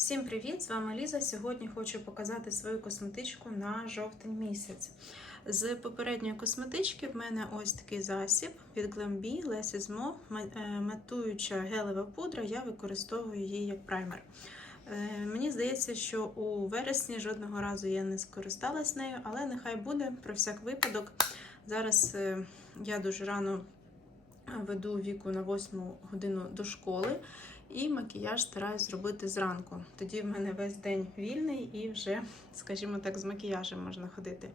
Всім привіт! З вами Ліза. Сьогодні хочу показати свою косметичку на жовтень місяць. З попередньої косметички в мене ось такий засіб від Glambi Less is More. Е, Матуюча гелева пудра, я використовую її як праймер. Е, Мені здається, що у вересні жодного разу я не скористалась нею, але нехай буде про всяк випадок. Зараз е, я дуже рано веду віку на 8 годину до школи. І макіяж стараюсь зробити зранку. Тоді в мене весь день вільний і вже, скажімо так, з макіяжем можна ходити.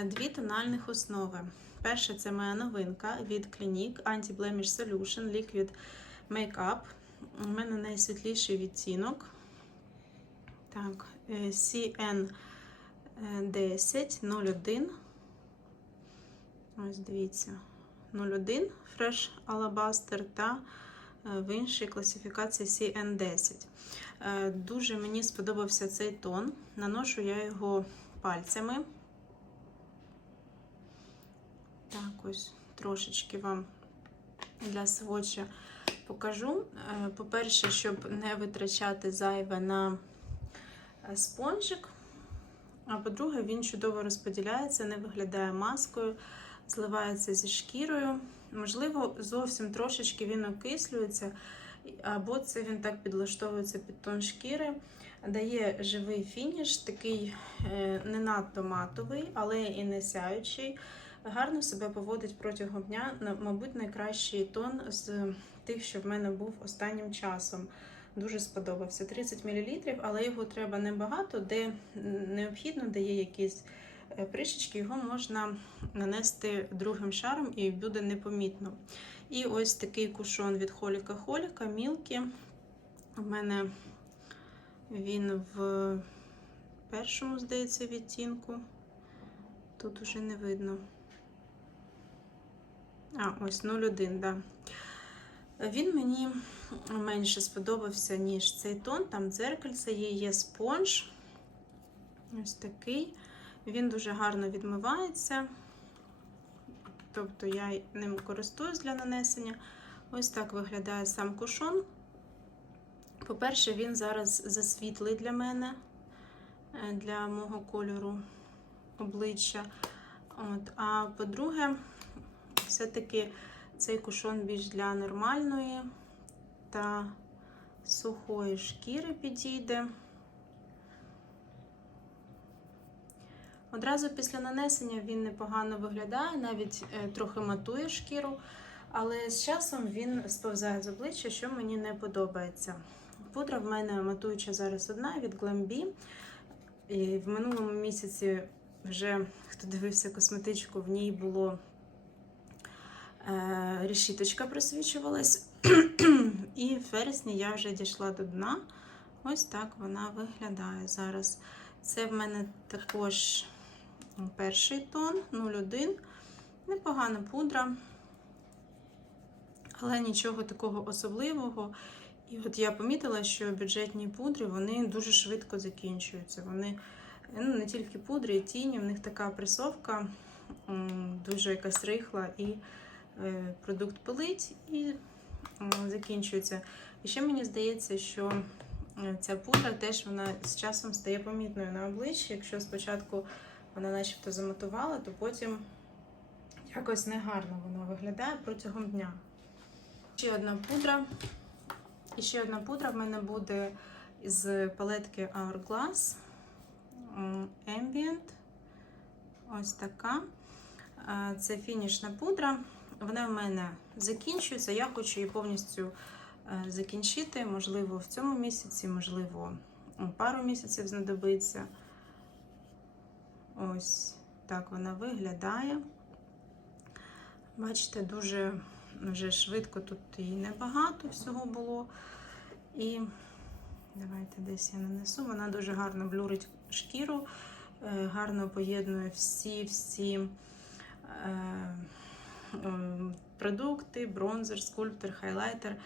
Е, Дві тональних основи. Перша це моя новинка від Clinique Anti-Blemish Solution Liquid Makeup. У мене найсвітліший відтінок. Так, е, CN 1001. Ось дивіться. 01 Fresh Alabaster та в іншій класифікації CN10. Е, Дуже мені сподобався цей тон. Наношу я його пальцями. Так, ось трошечки вам для своча покажу. Е, По-перше, щоб не витрачати зайве на е, спонжик. А по-друге, він чудово розподіляється, не виглядає маскою, зливається зі шкірою. Можливо, зовсім трошечки він окислюється, або це він так підлаштовується під тон шкіри. Дає живий фініш, такий е, не надто матовий, але і не сяючий. Гарно себе поводить протягом дня. Мабуть, найкращий тон з тих, що в мене був останнім часом. Дуже сподобався. 30 мл, але його треба небагато, де необхідно, де є якісь пришечки, його можна нанести другим шаром і буде непомітно. І ось такий кушон від Холіка Холіка, мілкі. У мене він в першому, здається, відтінку. Тут уже не видно. А, ось 0,1, да. Він мені менше сподобався, ніж цей тон. Там дзеркальце є, є спонж. Ось такий. Він дуже гарно відмивається. Тобто я ним користуюсь для нанесення. Ось так виглядає сам кушон. По-перше, він зараз засвітлий для мене, е, для мого кольору обличчя. От. А по-друге, все-таки цей кушон більш для нормальної та сухої шкіри підійде. Одразу після нанесення він непогано виглядає, навіть е, трохи матує шкіру, але з часом він сповзає з обличчя, що мені не подобається. Пудра в мене матуюча зараз одна від Glambi. І в минулому місяці вже хто дивився косметичку, в ній було е, решіточка просвічувалась. І в вересні я вже дійшла до дна. Ось так вона виглядає зараз. Це в мене також перший тон 01. Непогана пудра, але нічого такого особливого. І от я помітила, що бюджетні пудри вони дуже швидко закінчуються. Вони ну, не тільки пудри, і тіні, в них така пресовка дуже якась рихла, і е, продукт пилить і закінчується. І ще мені здається, що е, ця пудра теж вона з часом стає помітною на обличчі. Якщо спочатку вона начебто заматувала, то потім якось негарно вона виглядає протягом дня. Ще одна пудра. І ще одна пудра в мене буде з палетки Hourglass Ambient. Ось така. Це фінішна пудра. Вона в мене закінчується. Я хочу її повністю е, закінчити. Можливо, в цьому місяці, можливо, пару місяців знадобиться. Ось так вона виглядає. Бачите, дуже вже швидко тут і небагато всього було. І давайте десь я нанесу. Вона дуже гарно блюрить шкіру, е, гарно поєднує всі-всі е, ем, продукти, бронзер, скульптор, хайлайтер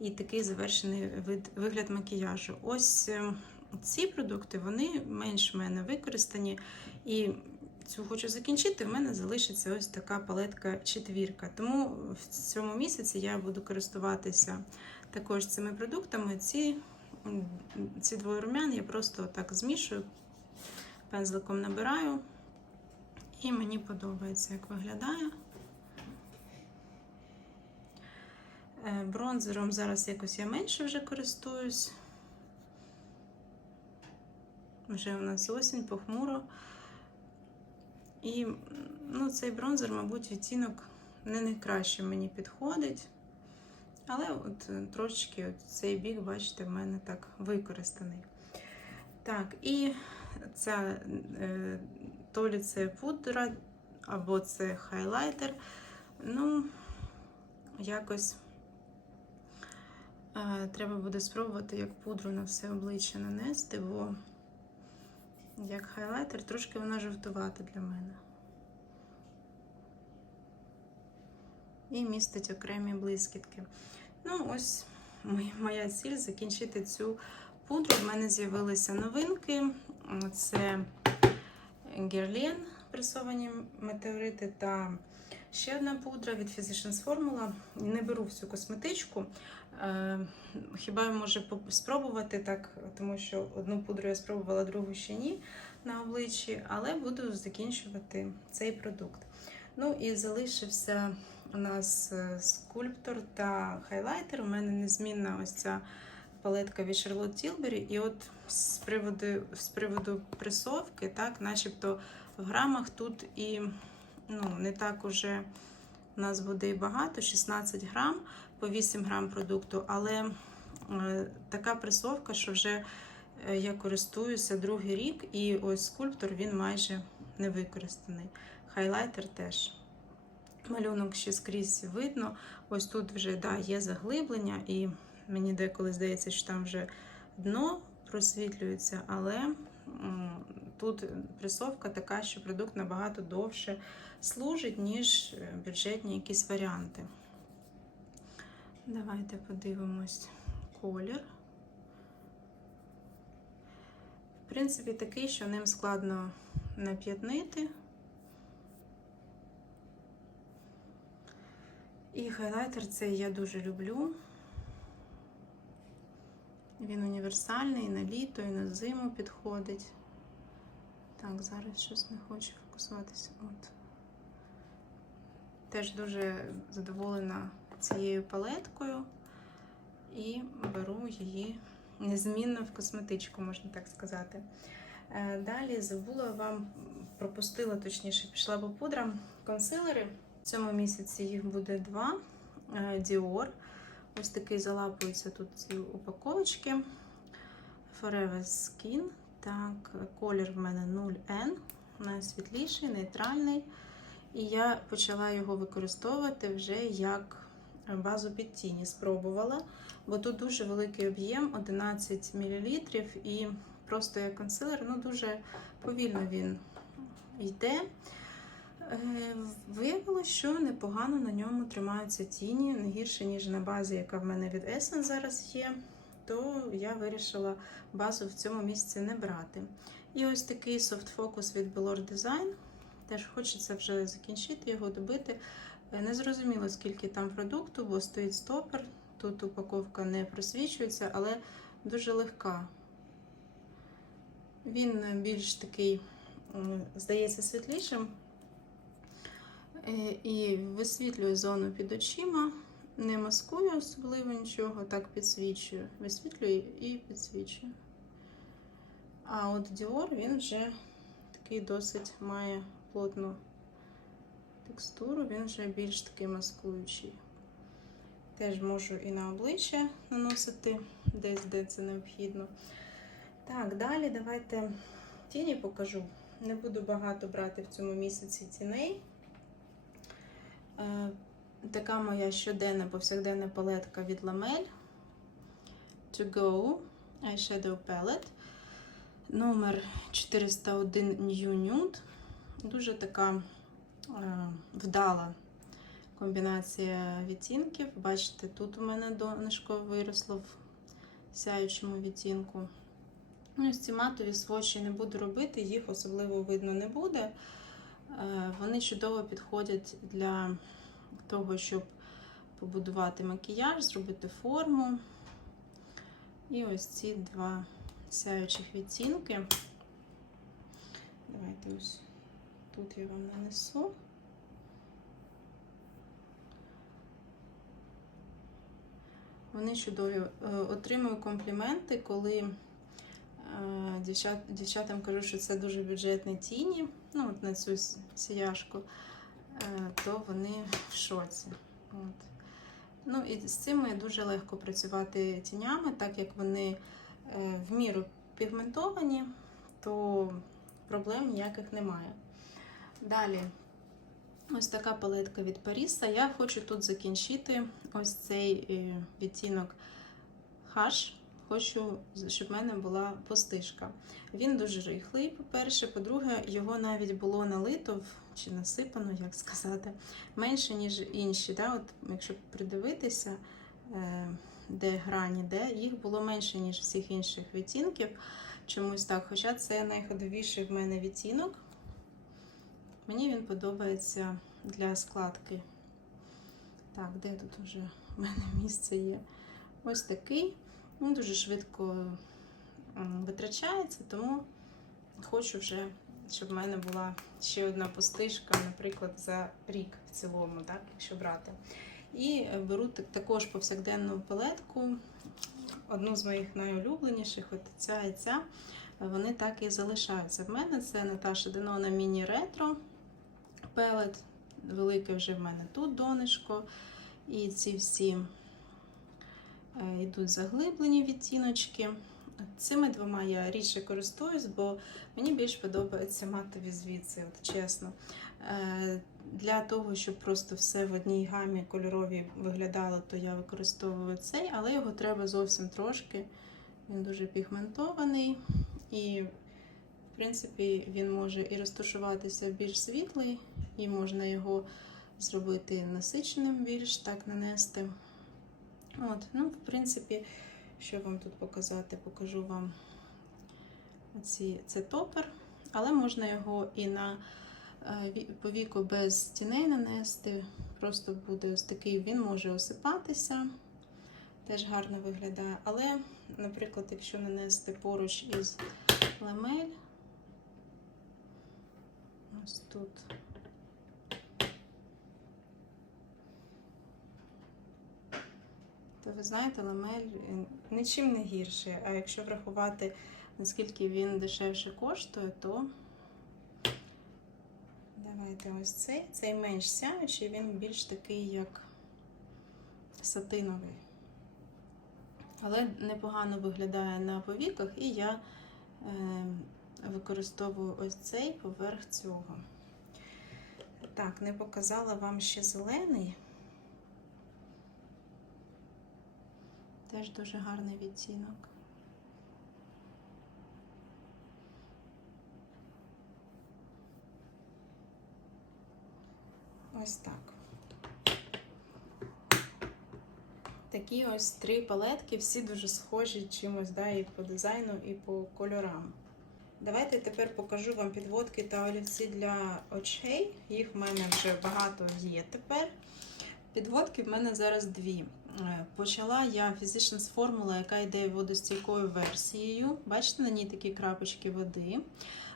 і такий завершений вид, вигляд макіяжу. Ось е, ці продукти вони менш в мене використані. І цю хочу закінчити, в мене залишиться ось така палетка четвірка. Тому в цьому місяці я буду користуватися також цими продуктами. Ці ці двоє румян я просто так змішую, пензликом набираю, і мені подобається, як виглядає. Е, Бронзером зараз якось я менше вже користуюсь. Вже у нас осінь, похмуро. І ну, цей бронзер, мабуть, відтінок не найкраще мені підходить. Але от е, трошечки от цей бік, бачите, в мене так використаний. Так, і ця е, то лі це пудра, або це хайлайтер. Ну, якось е, треба буде спробувати як пудру на все обличчя нанести, бо як хайлайтер трошки вона жовтувата для мене. І містить окремі блискітки. Ну, ось моя- ціль закінчити цю пудру. В мене з'явилися новинки. Це Герлін пресовані метеорити та ще одна пудра від Physicians Formula. Не беру всю косметичку. Е, Хіба я можу спробувати так, тому що одну пудру я спробувала, другу ще ні на обличчі, але буду закінчувати цей продукт. Ну і залишився у нас е, скульптор та хайлайтер. У мене незмінна ось ця палетка від Charlotte Tilbury. І от з приводу, з приводу пресовки, так, начебто в грамах тут і ну, не так уже у нас буде і багато, 16 грам по 8 грам продукту, але е, така пресовка, що вже е, я користуюся другий рік, і ось скульптор він майже не використаний. Хайлайтер теж. Малюнок ще скрізь видно. Ось тут вже да, є заглиблення, і мені деколи здається, що там вже дно просвітлюється, але тут пресовка така, що продукт набагато довше служить, ніж е, бюджетні якісь варіанти. Давайте подивимось колір. В принципі, такий, що ним складно нап'ятнити. І хайлайтер цей я дуже люблю. Він універсальний і на літо, і на зиму підходить. Так, зараз щось не хочу фокусуватися. От. Теж дуже задоволена цією палеткою і беру її незмінно в косметичку, можна так сказати. Е, Далі забула вам, пропустила, точніше, пішла по пудрам консилери. В цьому місяці їх буде два. Е, Dior. Ось такий залапується тут ці упаковочки. Forever Skin. Так, колір в мене 0N. Найсвітліший, нейтральний. І я почала його використовувати вже як базу під тіні. Спробувала, бо тут дуже великий об'єм 11 мл. І просто як консилер, ну дуже повільно він йде. Е, Виявилося, що непогано на ньому тримаються тіні, не гірше, ніж на базі, яка в мене від Essence зараз є. То я вирішила базу в цьому місці не брати. І ось такий focus від Belor Design. Теж хочеться вже закінчити його, добити. Е, Не зрозуміло, скільки там продукту, бо стоїть стопер. Тут упаковка не просвічується, але дуже легка. Він більш такий, здається, світлішим. Е, І висвітлюю зону під очима, не маскую особливо нічого, так підсвічую. Висвітлюю і підсвічую. А от Dior він вже такий досить має плотну текстуру, він вже більш такий маскуючий. Теж можу і на обличчя наносити десь, де це необхідно. Так, далі давайте тіні покажу. Не буду багато брати в цьому місяці тіней. Е, Така моя щоденна повсякденна палетка від Lamel To Go Eyeshadow Palette. Номер 401 New Nude. Дуже така е, вдала комбінація відтінків. Бачите, тут у мене донышко виросло в сяючому відтінку. Ну, ось ці матові свочі не буду робити, їх особливо видно не буде. Е, Вони чудово підходять для того, щоб побудувати макіяж, зробити форму. І ось ці два сяючих відтінки. Давайте ось тут я вам нанесу. Вони чудові. Е, Отримую компліменти, коли дівчат, дівчатам кажу, що це дуже бюджетні тіні, ну, от на цю сіяшку, е, то вони в шоці. От. Ну, і з цими дуже легко працювати тінями, так як вони е, в міру пігментовані, то проблем ніяких немає. Далі, ось така палетка від Паріса. Я хочу тут закінчити ось цей е, відтінок хаш. Хочу, щоб в мене була постижка. Він дуже рихлий, по-перше. По-друге, його навіть було налито чи насипано, як сказати, менше, ніж інші. Да? От, якщо придивитися, е, де грані, де їх було менше, ніж всіх інших відтінків. Чомусь так. Хоча це найходовіший в мене відтінок. Мені він подобається для складки. Так, де тут вже в мене місце є? Ось такий. Він дуже швидко витрачається, тому хочу вже, щоб в мене була ще одна постижка, наприклад, за рік в цілому, так, якщо брати. І беру так- також повсякденну палетку, одну з моїх найулюбленіших, от ця і ця. Вони так і залишаються. В мене це Наташа Денона Міні Ретро пелет. Велике вже в мене тут донишко. І ці всі йдуть заглиблені відтіночки. Цими двома я рідше користуюсь, бо мені більш подобається матові звідси, от чесно. Е, Для того, щоб просто все в одній гамі кольорові виглядало, то я використовую цей, але його треба зовсім трошки. Він дуже пігментований і, в принципі, він може і розташуватися більш світлий, і можна його зробити насиченим більш так нанести. От, ну, в принципі, що вам тут показати? Покажу вам оці, це топер, але можна його і на е, ві- по віку без тіней нанести. Просто буде ось такий, він може осипатися, теж гарно виглядає. Але, наприклад, якщо нанести поруч із ламель, ось тут. То ви знаєте, ламель е, нічим не гірший. А якщо врахувати, наскільки він дешевше коштує, то давайте ось цей. Цей менш сяючий, він більш такий, як сатиновий. Але непогано виглядає на повіках, і я е, використовую ось цей поверх цього. Так, не показала вам ще зелений. Теж дуже гарний відтінок. Ось так. Такі ось три палетки, всі дуже схожі чимось, да, і по дизайну, і по кольорам. Давайте тепер покажу вам підводки та олівці для очей. Їх в мене вже багато є тепер. Підводки в мене зараз дві. Е, Почала я Physicians формула, яка йде водостійкою версією. Бачите, на ній такі крапочки води.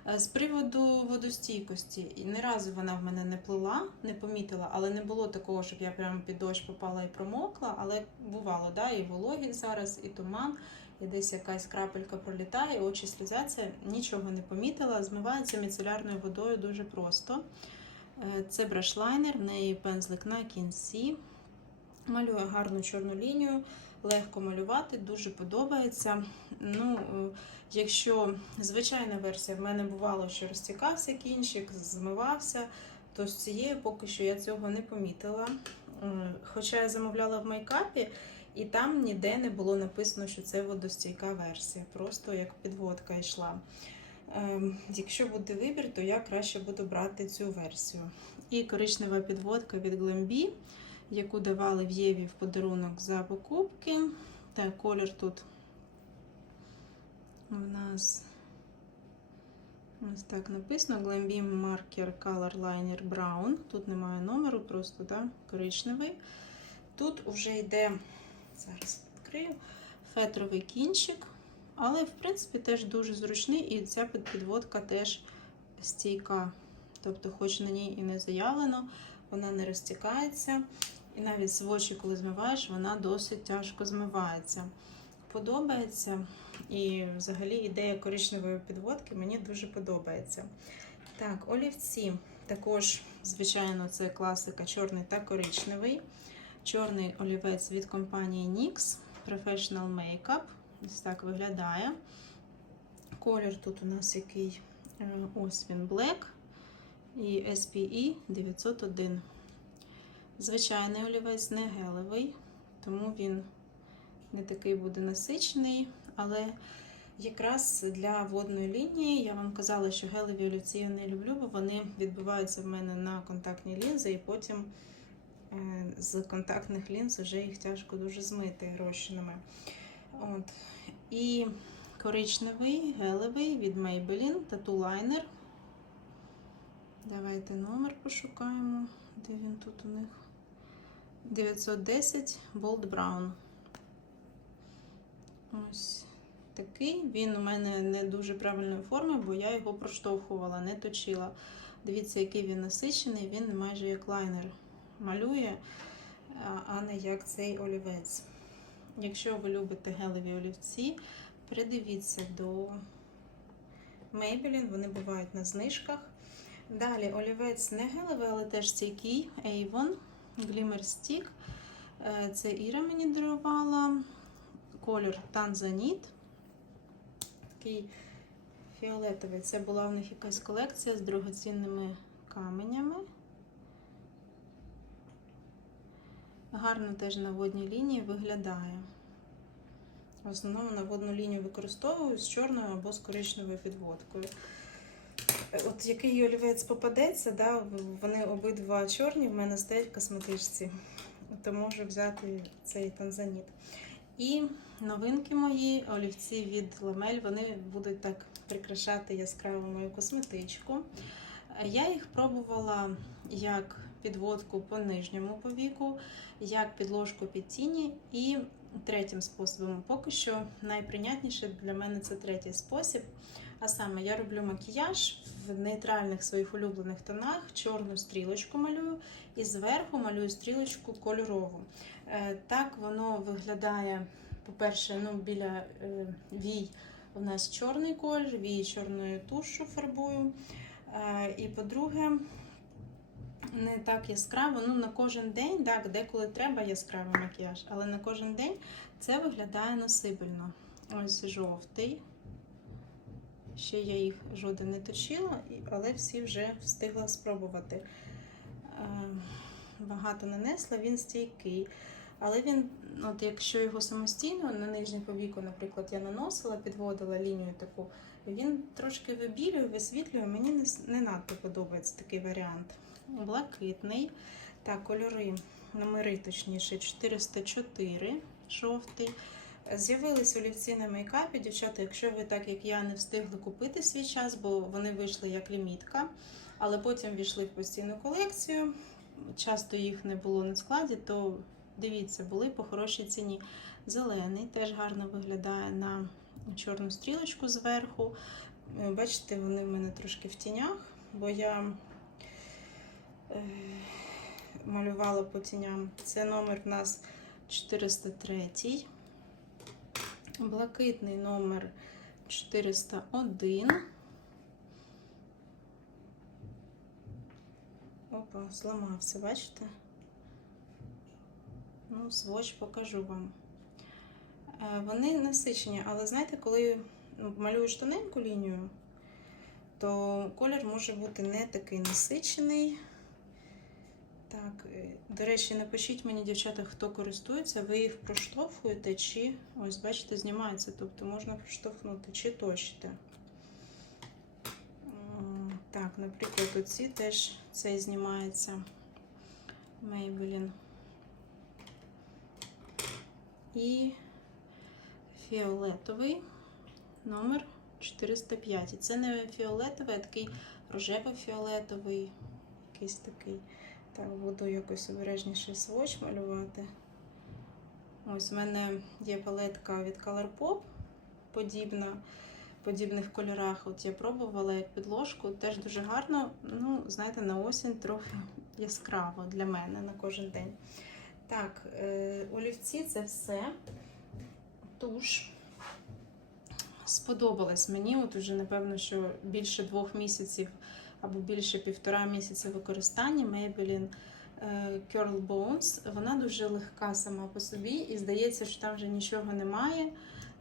Е, З приводу водостійкості, і ні разу вона в мене не плила, не помітила, але не було такого, щоб я прямо під дощ попала і промокла. Але бувало, да, і вологість зараз, і туман, і десь якась крапелька пролітає, очі слізаться, нічого не помітила. Змивається міцелярною водою дуже просто. Е, Це брашлайнер, в неї пензлик на кінці. Малює гарну чорну лінію, легко малювати, дуже подобається. Ну, е, якщо звичайна версія в мене бувало, що розтікався кінчик, змивався, то з цією поки що я цього не помітила. Е, Хоча я замовляла в майкапі, і там ніде не було написано, що це водостійка версія, просто як підводка йшла. Ем, Якщо буде вибір, то я краще буду брати цю версію. І коричнева підводка від Glambi, яку давали в Єві в подарунок за покупки. Та колір тут у нас ось так написано: Glambi Marker Color Liner Brown. Тут немає номеру, просто да, коричневий. Тут вже йде, зараз відкрию, фетровий кінчик, але, в принципі, теж дуже зручний, і ця підводка теж стійка. Тобто, хоч на ній і не заявлено, вона не розтікається. І навіть свочі, коли змиваєш, вона досить тяжко змивається. Подобається. І взагалі ідея коричневої підводки мені дуже подобається. Так, олівці. Також, звичайно, це класика чорний та коричневий. Чорний олівець від компанії NYX Professional Makeup. Ось так виглядає. Колір тут у нас який Е, ось він Black і SPE 901. Звичайний олівець не гелевий, тому він не такий буде насичений, але якраз для водної лінії я вам казала, що гелеві олівці я не люблю, бо вони відбиваються в мене на контактні лінзи, і потім е, з контактних лінз вже їх тяжко дуже змити розчинами. От. І коричневий, гелевий від Maybelline Tattoo Liner. Давайте номер пошукаємо, де він тут у них. 910 Bold Brown. Ось такий. Він у мене не дуже правильної форми, бо я його проштовхувала, не точила. Дивіться, який він насичений, він майже як лайнер малює, а не як цей олівець. Якщо ви любите гелеві олівці, придивіться до Maybelline, вони бувають на знижках. Далі олівець не гелевий, але теж стійкий Avon Glimmer Stick. Е, Це Іра мені дарувала. Колір Tanzanite. Такий фіолетовий. Це була в них якась колекція з дорогоцінними каменями. Гарно теж на водній лінії виглядає. В основному на водну лінію використовую з чорною або з коричневою підводкою. От який олівець попадеться, да, вони обидва чорні, в мене стоять в косметичці, то можу взяти цей танзаніт. І новинки мої, олівці від Ламель, вони будуть так прикрашати яскраво мою косметичку. Я їх пробувала як підводку по нижньому повіку, як підложку під тіні і третім способом. Поки що найприйнятніше для мене це третій спосіб. А саме я роблю макіяж в нейтральних своїх улюблених тонах, чорну стрілочку малюю і зверху малюю стрілочку кольорову. Е, Так воно виглядає, по-перше, ну, біля е, вій у нас чорний колір, вій чорною тушу фарбую. Е, І по-друге, не так яскраво. Ну, на кожен день, так, деколи треба яскравий макіяж, але на кожен день це виглядає насипельно. Ось жовтий. Ще я їх жоден не точила, але всі вже встигла спробувати. Е, Багато нанесла, він стійкий. Але він, от якщо його самостійно на нижнє повіку, наприклад, я наносила, підводила лінію таку, він трошки вибілює, висвітлює. Мені не, не надто подобається такий варіант. Блакитний. Так, кольори, номери, точніше, 404 жовтий. З'явились олівці на мейкапі. Дівчата, якщо ви, так як я, не встигли купити свій час, бо вони вийшли як лімітка, але потім війшли в постійну колекцію. Часто їх не було на складі, то дивіться, були по хорошій ціні. Зелений теж гарно виглядає на чорну стрілочку зверху. Е, Бачите, вони в мене трошки в тінях, бо я е, малювала по тіням. Це номер в нас 403. Блакитний номер 401. Опа, зламався, бачите? Ну, сводч покажу вам. Е, Вони насичені, але знаєте, коли ну, малюєш тоненьку лінію, то колір може бути не такий насичений. Так, е, до речі, напишіть мені, дівчата, хто користується, ви їх проштовхуєте, чи, ось, бачите, знімається, тобто можна проштовхнути, чи точите. Так, наприклад, оці теж цей знімається Maybelline. І фіолетовий номер 405. І це не фіолетовий, а такий рожево-фіолетовий, якийсь такий. Так, буду якось обережніше сводч малювати. Ось у мене є палетка від Colourpop, подібна, в подібних кольорах. От я пробувала як підложку, теж дуже гарно. Ну, знаєте, на осінь трохи яскраво для мене на кожен день. Так, е, олівці це все. Туш. Сподобалось мені, от уже, напевно, що більше двох місяців або більше півтора місяця використання Maybelline е, Curl Bones. Вона дуже легка сама по собі, і здається, що там вже нічого немає.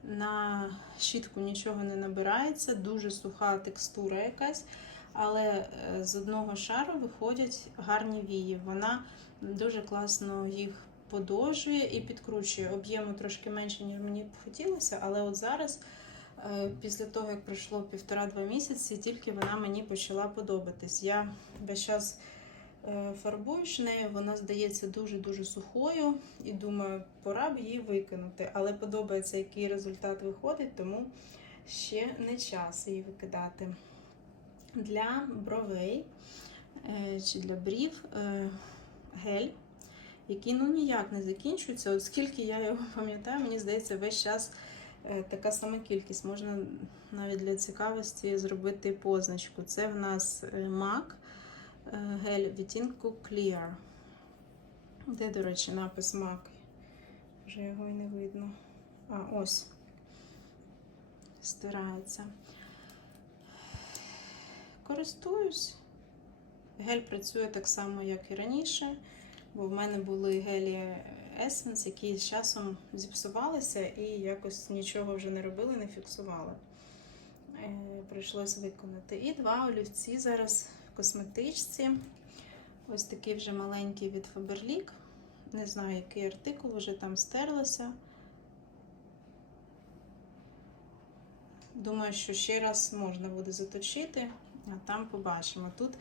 На щітку нічого не набирається, дуже суха текстура якась, але е, з одного шару виходять гарні вії. Вона дуже класно їх подовжує і підкручує. Об'єму трошки менше, ніж мені б хотілося, але от зараз, після того, як пройшло півтора-два місяці, тільки вона мені почала подобатись. Я весь час е, фарбуюсь нею, вона здається дуже-дуже сухою і думаю, пора б її викинути. Але подобається, який результат виходить, тому ще не час її викидати. Для бровей е, чи для брів е, гель, який ну ніяк не закінчується. От скільки я його пам'ятаю, мені здається, весь час е, така сама кількість. Можна навіть для цікавості зробити позначку. Це в нас е, MAC е, гель відтінку Clear. Де, до речі, напис MAC? Вже його і не видно. А, ось. Стирається. Користуюсь. Гель працює так само, як і раніше, бо в мене були гелі Essence, які з часом зіпсувалися і якось нічого вже не робили, не фіксували. Е, Прийшлось виконати. І два олівці зараз в косметичці. Ось такий вже маленький від Faberlic. Не знаю, який артикул, вже там стерлося. Думаю, що ще раз можна буде заточити, а там побачимо. Тут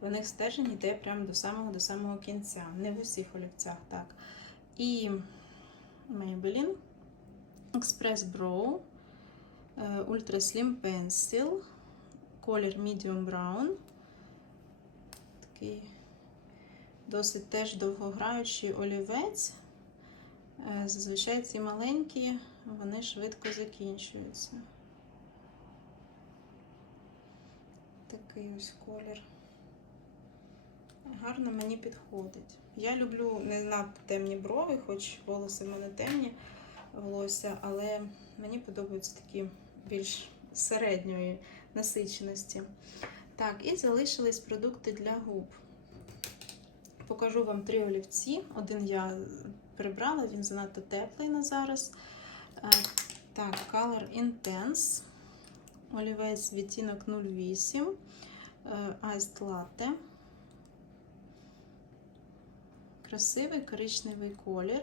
в них стержень йде прямо до самого до самого кінця. Не в усіх олівцях, так. І Maybelline Express Brow е, Ultra Slim Pencil, колір Medium Brown. Такий досить теж довгограючий олівець. Е, Зазвичай ці маленькі, вони швидко закінчуються. Такий ось колір. Гарно мені підходить. Я люблю не надто темні брови, хоч волоси в мене темні волосся, але мені подобаються такі більш середньої насиченості. Так, і залишились продукти для губ. Покажу вам три олівці. Один я прибрала, він занадто теплий на зараз. Е, Так, Color Intense. Олівець відтінок 08. е, Iced Latte. Красивий коричневий колір.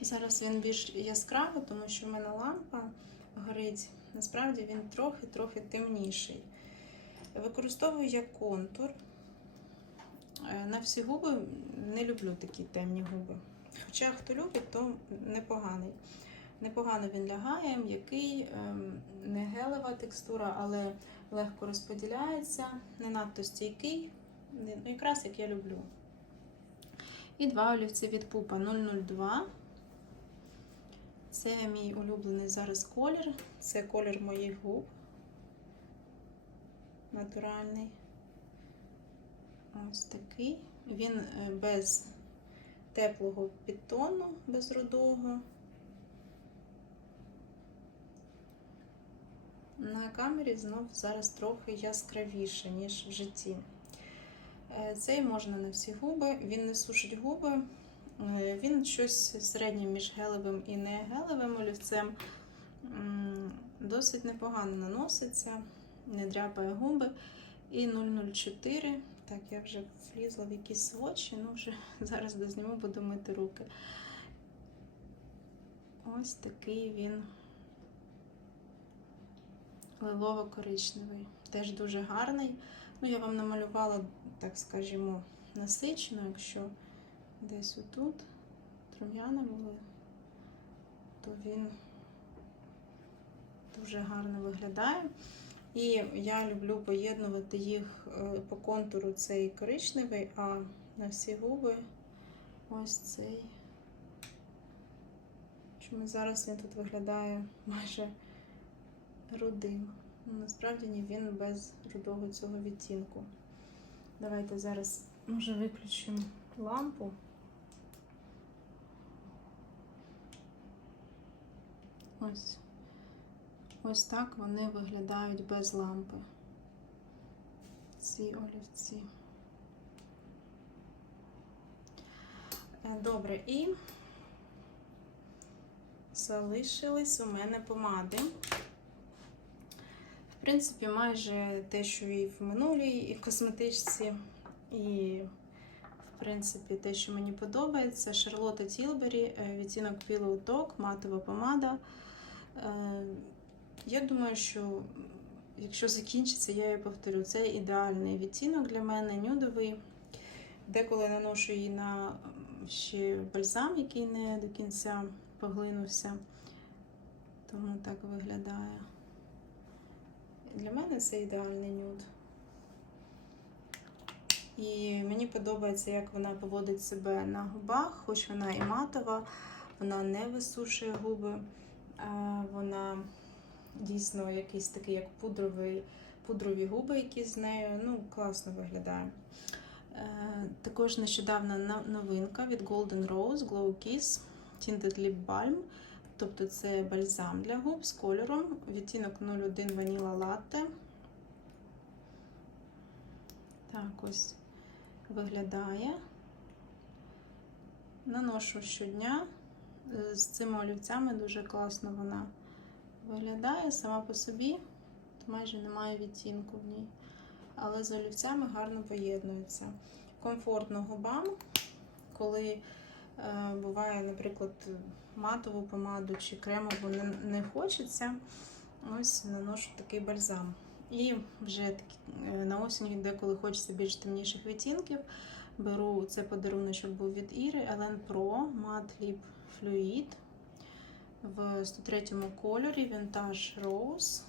Зараз він більш яскравий, тому що в мене лампа горить. Насправді він трохи-трохи темніший. Використовую як контур. Е, На всі губи не люблю такі темні губи. Хоча хто любить, то непоганий. Непогано він лягає, м'який, ем, не гелева текстура, але легко розподіляється, не надто стійкий, ну, якраз як я люблю. І два олівці від пупа 002. Це мій улюблений зараз колір. Це колір моїх губ. Натуральний. Ось такий. Він е, без теплого підтону, без рудого. На камері знов зараз трохи яскравіше, ніж в житті. Е, Цей можна на всі губи, він не сушить губи, Е, він щось середнє між гелевим і не гелевим олівцем. Досить непогано наноситься, не дряпає губи. І 004. Так, я вже влізла в якісь свочі, ну вже зараз дозніму, буду мити руки. Ось такий він лилово-коричневий. Теж дуже гарний. Ну, я вам намалювала, так скажімо, насичено, якщо десь отут рум'яна були, то він дуже гарно виглядає. І я люблю поєднувати їх е, по контуру цей коричневий, а на всі губи ось цей. Чому зараз він тут виглядає майже рудим. Ну, Насправді ні, він без рудого цього відтінку. Давайте зараз, може, виключимо лампу. Ось. Ось так вони виглядають без лампи. Ці олівці. Е, Добре, і залишились у мене помади. Принципі, майже те, що і в минулій косметичці, і, в принципі, те, що мені подобається, Шарлотта Тілбері, е, відтінок Pillow Talk, матова помада. Е, Я думаю, що якщо закінчиться, я її повторю. Це ідеальний відтінок для мене, нюдовий. Деколи наношу її на ще бальзам, який не до кінця поглинувся. Тому так виглядає. Для мене це ідеальний нюд. І мені подобається, як вона поводить себе на губах, хоч вона і матова, вона не висушує губи, вона дійсно якийсь такий, як пудровий, пудрові губи, які з нею. Ну, класно виглядає. Е, Також нещодавна новинка від Golden Rose Glow Kiss Tinted Lip Balm. Тобто це бальзам для губ з кольором, відтінок 01 Vanilla Latte. Так, ось виглядає. Наношу щодня. З цими олівцями дуже класно вона виглядає сама по собі, майже немає відтінку в ній. Але з олівцями гарно поєднується. Комфортно губам, коли буває, наприклад, матову помаду чи кремову не, не хочеться. Ось наношу такий бальзам. І вже е, на осінь, деколи хочеться більш темніших відтінків. Беру це подарунок був від Іри Ellen Pro Matte Lip Fluid в 103 кольорі Vintage Rose,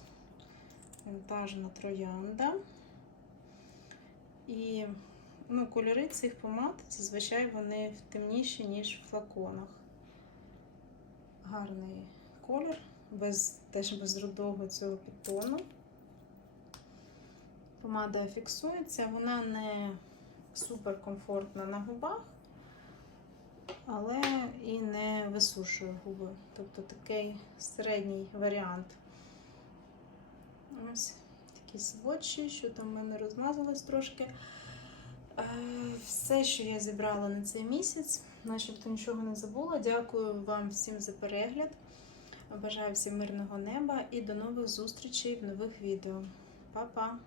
вінтажна троянда. І ну, кольори цих помад зазвичай вони темніші, ніж в флаконах. Гарний колір, без, теж без рудого цього підтону. Помада фіксується, вона не супер комфортна на губах, але і не висушує губи. Тобто такий середній варіант. Ось такі сводчі, що там в мене розмазалось трошки. Е, Все, що я зібрала на цей місяць, начебто нічого не забула. Дякую вам всім за перегляд. Бажаю всім мирного неба і до нових зустрічей в нових відео. Па-па!